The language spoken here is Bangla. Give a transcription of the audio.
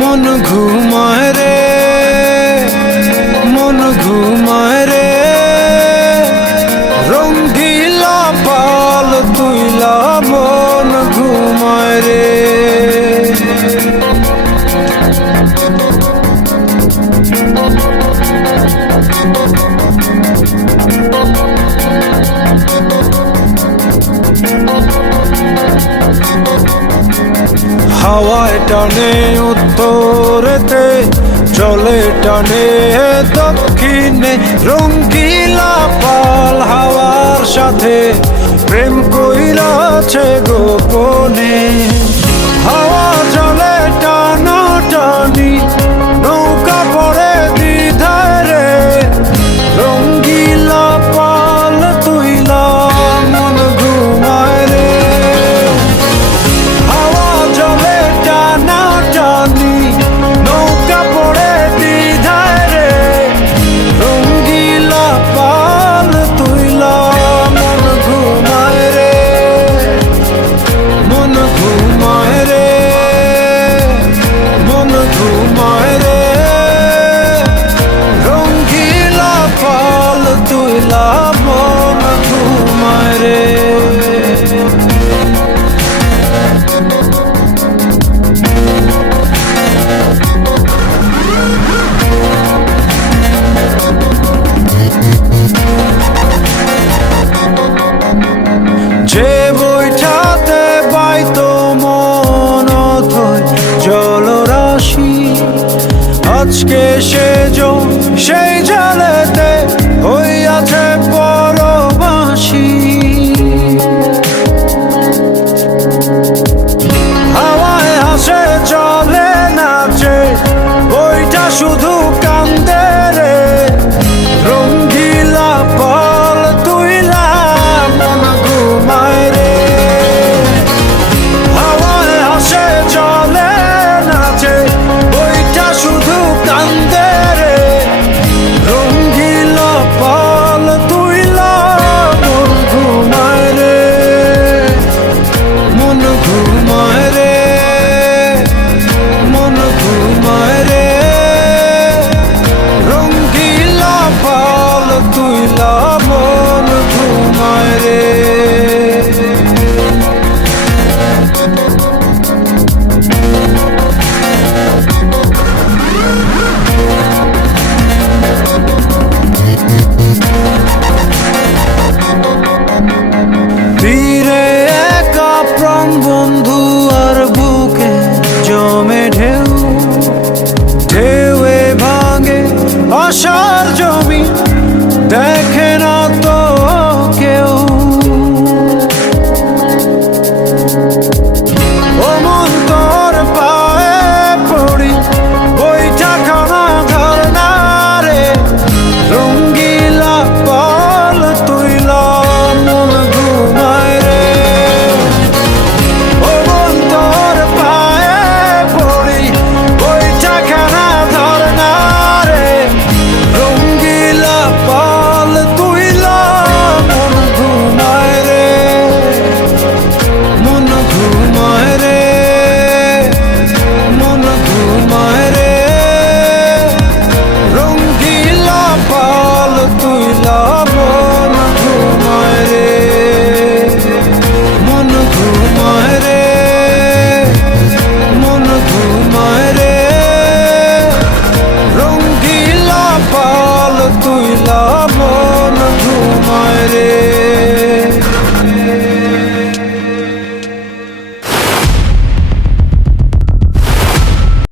মন ঘুমায় রে, মন ঘুমায় রে, রঙ্গিলা পাল তুইলা মন ঘুমায় রে। হাওয়ায় টানে উত্তরেতে, জলে টানে দক্ষিণে, রঙ্গিলা পাল হাওয়ার সাথে প্রেম কইরাছে গোপনে। হাওয়া জলে টানা টানি, নৌকা পড়ে দ্বিধায় রে, রঙ্গিলা পাল তুইলা মন ঘুমায় রে। হাওয়া জলে টানা টানি, নৌকা পড়ে দ্বিধায় রে, রঙ্গিলা পাল তুইলা মন ঘুমায় রে, মন ঘুমায় রে, মন ঘুমায় রে, রঙ্গিলা পাল তুইলা মন ঘুমায় রে। যে বইটাতে বাইতো মন অথই জলরাশি, আজকে সেই জলেতে হইয়াছে পরবাসী। হাওয়ায় হাসে চলে নাচে, বইটা শুধু কান্দে রে, রঙ্গিলা পাল তুইলা মন ঘুমায় রে। হাওয়ায় হাসে চলে নাচে, বইটা শুধু কান্দে রে, রঙ্গিলা পাল তুইলা মন ঘুমায় রে, মন ঘুমায় রে, মন ঘুমায় রে, রঙ্গিলা পাল তুইলা মন ঘুমায় রে। তীরে একা প্রাণ বন্ধু আর বুকে জমে ঢেউ, ঢেউয়ে ভাঙে আশা